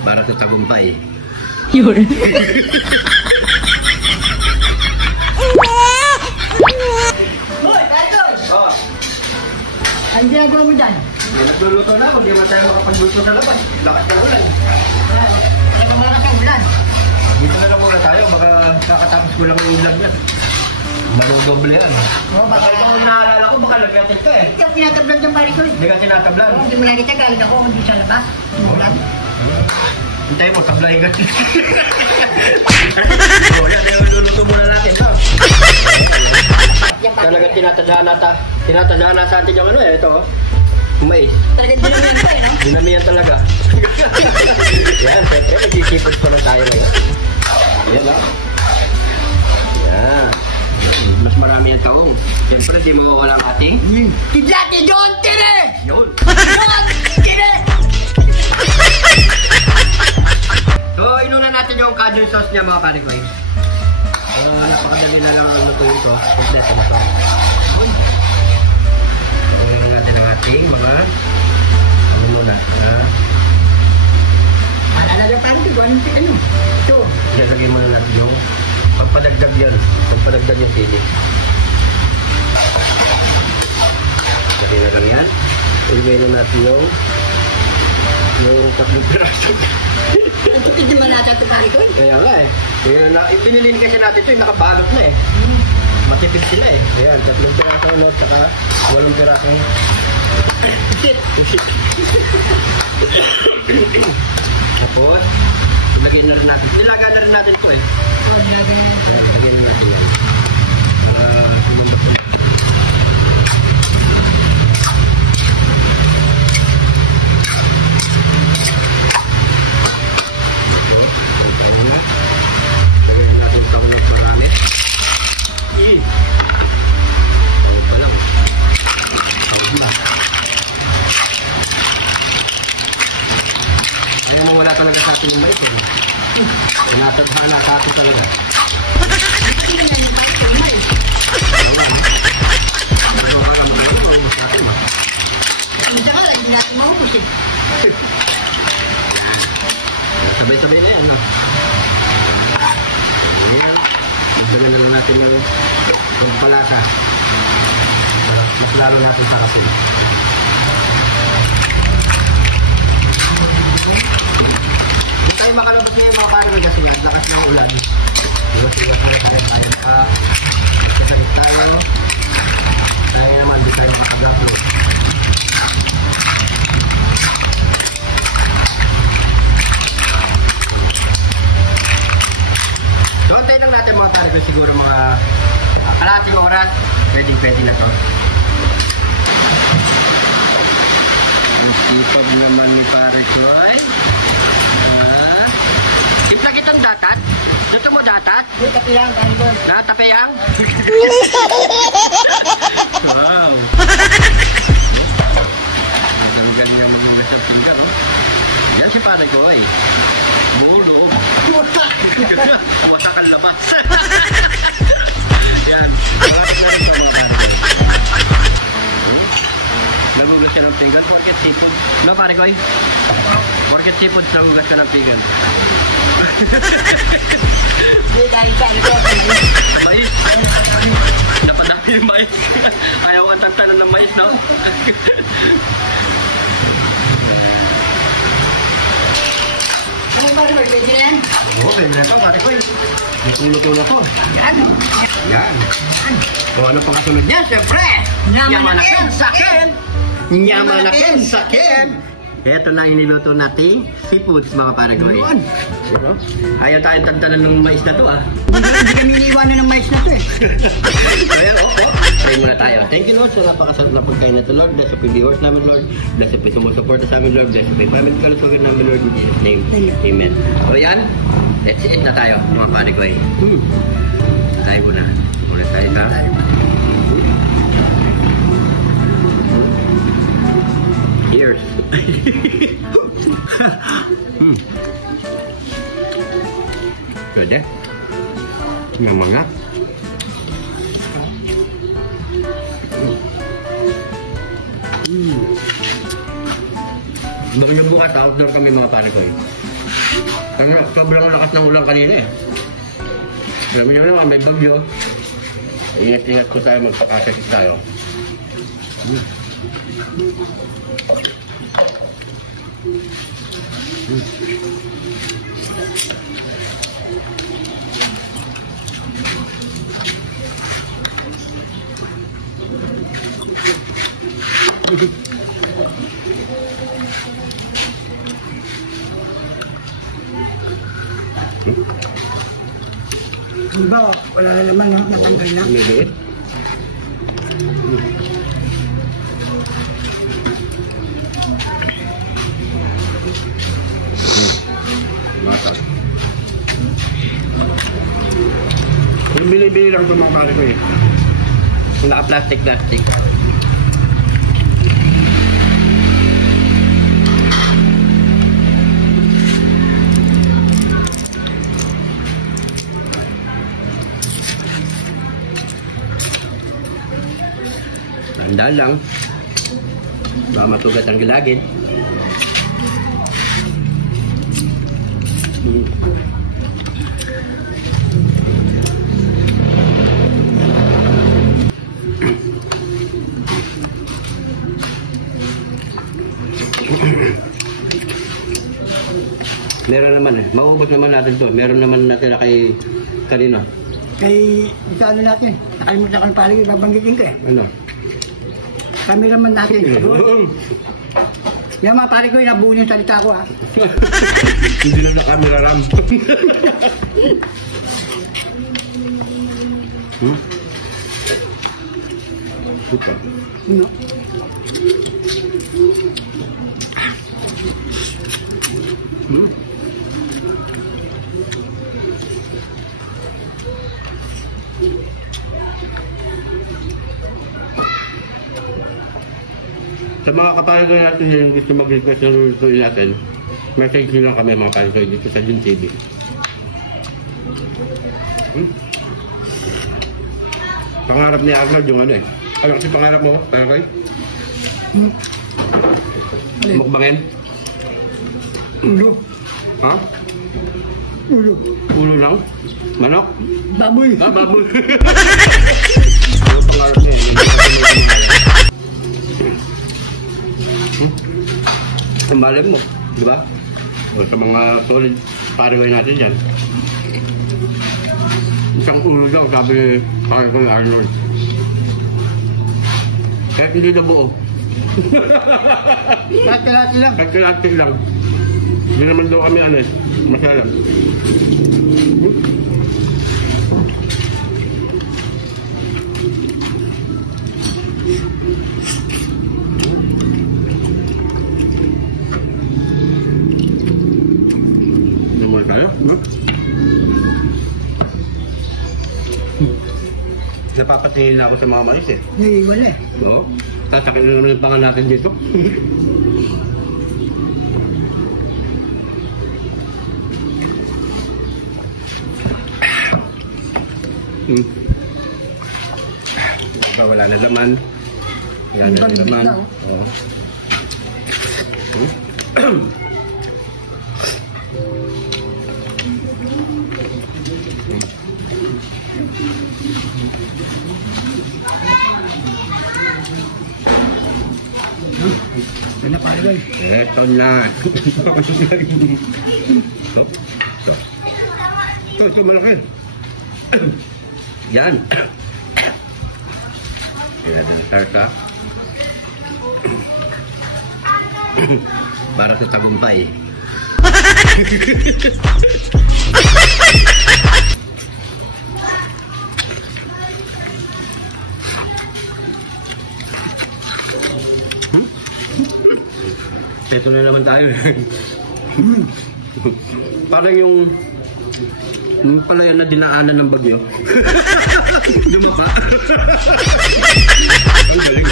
Para sa tagumpay. Yun. Hoy, Carlos! Oh, Ang ginagawa mo dyan? nagluluto na ako. Hindi naman tayo makapagluto sa labas. Lakas ng ulan. Ay, mamalakas ang ulan. Dito na lang muna tayo. Baka kakatapos ko lang yung ulan yan. Maludoble yan. Oo, Baka ito ang naalala ko, baka nagkatid ka eh. Ikaw tinatablan ng pare ko. Hindi ka tinatablan. Hindi mo nakita galing ako hindi sa labas. Umulan. Hintayin mo, tablahin ka. O, yan, luluto muna natin. No? Talaga tinatadaan na sa atin yung ano eh. Ito, mais. Talagang dinamihan ko eh, no? Dinamihan talaga. Yan, siyempre, nagkikipot pa lang tayo ngayon. Yan, ha? Yan. Mas marami yung taong. Siyempre, di mo wala ang ating. Tidlati doon, tire! Yun. Doon, tire! So, inuna natin yung cajun sauce niya mga pare ko eh. Napakadali na lang ang luto ito. Kompleto na ito. Inuna natin ang ating mga ano muna. Alala pare ko, ano? Ito. Lagyan muna natin yung pagpadagdag yan. Pagpadagdag yung sili. Lagyan na lang yan. Ilagay na natin yung tatlong piraso. Ang tipid naman natin ito pare ko. Kaya nga eh. Pinilin kasi natin ito, nakabalot na eh. Matipid sila eh. Ayan, 3 pirasong lot, saka 8 pirasong pusit. Tapos, ilagay na rin natin. Nilaga na rin natin ito eh. Oo, ginagawa na. Ayan, ilagay na natin yan. Para sumambak na. Ayaw mo wala talaga sa atin yung mais eh. Tinatadhaan na sa atin talaga. Hindi na yung mais, yung mais. Ano ka lang mo kayo, mas natin ma. Minsan ka lang, hindi natin maubos eh. Sabay-sabay na yan, no? Ayan. Magdala na lang natin yung palasa. Mas lalo natin sa asin. Hindi tayo makalabas ngayon mga karami kasi yan. Lakas ng ulan. Iwas-iwas na tayo tayo. Kasagit tayo. Tayo naman, di tayo makagaplo. So, antayin lang natin mga karami. Siguro mga kalahating oras. Pwede na to. Ang sipag naman ni pare ko ay. Timpla kitang datat? Ito mo datat? Uy, kapilang pare ko. Natapeyang? Wow! Ang ganyang mga sa tingka, oh. Yan si pare ko ay. Bulo. Wasak ang labas. Yan. Nagugas ka ng pinggan, porket seafood. No, pare ko ay? Porket seafood, nagugas ka ng pinggan. Uy, dahil pare ko. Mais. Dapat natin yung mais. Ayaw ang tantanan ng mais, no? Ano pare ko, pwede na yan? Oo, pwede na ito, pare ko eh. Luto-luto ko. Yan. Yan. Kung ano pang kasunod niya, siyempre. Yamanakin sa akin. Yamanakin sa akin. Ito na iniluto nating seafoods, mga pare ko eh. Ayaw tayong tantanan ng mais na to, ah. Hindi kami iniiwanan ng mais na to eh. Kaya, try muna tayo. Thank you, Lord, sa napakasarap na pagkain na ito, Lord. Bless up yung viewers namin, Lord. Bless up yung sumusuporta sa amin, Lord. Bless up yung family kalusugan namin, Lord. In Jesus' name, amen. So yan, let's eat na tayo, mga pare ko eh. Tayo muna. Muna tayo ta. Cheers. Pwede. Yung mga. Bago bukas, outdoor kami mga pare ko eh. Sobrang lakas ng ulan kanina eh. Alam niyo naman, may bagyo. Ingat-ingat ko tayo, magpakasakit tayo. Diba, wala na naman, no? Natanggal na. Maliit. Mata. Bili-bili lang ito mga pare ko eh. Naka-plastic. Tanda lang. Baka matugat ang gilagid. Meron naman eh. Maubos naman natin to. Meron naman natin na kay kanina. Kay, ito ano natin, nakalimutan ko ng paligid, babanggitin ko eh. Ano? Cameraman natin. Yung mga pare ko, inabuo yung salita ko ha. Hindi na camera ram. Super. No? Sa mga kapaligoy natin yung gusto mag-request ng lutuin natin, message nyo lang kami mga kapaligoy dito sa Jun TV. Pangarap ni Arnold yung ano eh. Ano kasi pangarap mo, kapaligoy? Mukbangin? Ulo. Ha? Ulo. Ulo lang? Manok? Baboy. Ah, baboy. Ano pangarap niya eh? Ang malay mo, di ba? O sa mga solid pariway natin dyan. Isang ulo lang, sabi pare ko ni Arnold. Kahit hindi na buo. Kalahati lang. Kahit kalahati lang. Hindi naman daw kami ano eh. Masaya. Naman tayo? Napapatingin na ako sa mga mais eh. Naiiwan eh. Oo. Sasakit na naman yung pangan natin dito. Wala na laman. Wala na laman. Oo. Ano pare ko? Eto na. Stop. Stop. Ito, malaki. Yan. Kailan ng tarta. Para sa tagumpay. Ito na naman tayo eh. Parang yung palayan na dinaanan ng bagyo. Dumapa. Ang galing.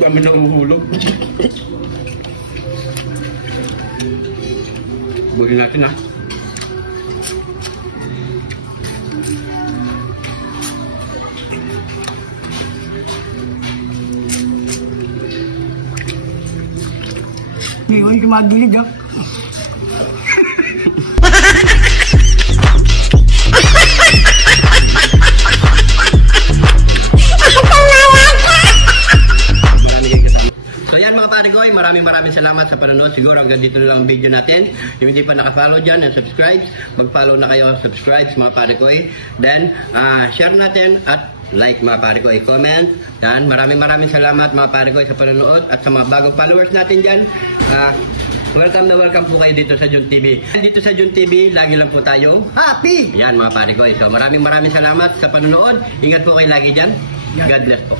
Dami na umuhulog. Buhin natin ha. Ngayon, tumagilid ah. Maraming salamat sa panonood. Siguro hanggang dito na lang ang video natin. Yung hindi pa nakafollow dyan and subscribe, mag-follow na kayo, subscribe mga pare ko eh. Then, share natin at like mga pare ko eh, comment. Yan, maraming salamat mga pare ko eh, sa panonood at sa mga bagong followers natin dyan. Welcome po kayo dito sa Jun TV. Dito sa Jun TV, lagi lang po tayo Happy! yan mga pare ko eh. So maraming salamat sa panonood. Ingat po kayo lagi dyan. God bless po.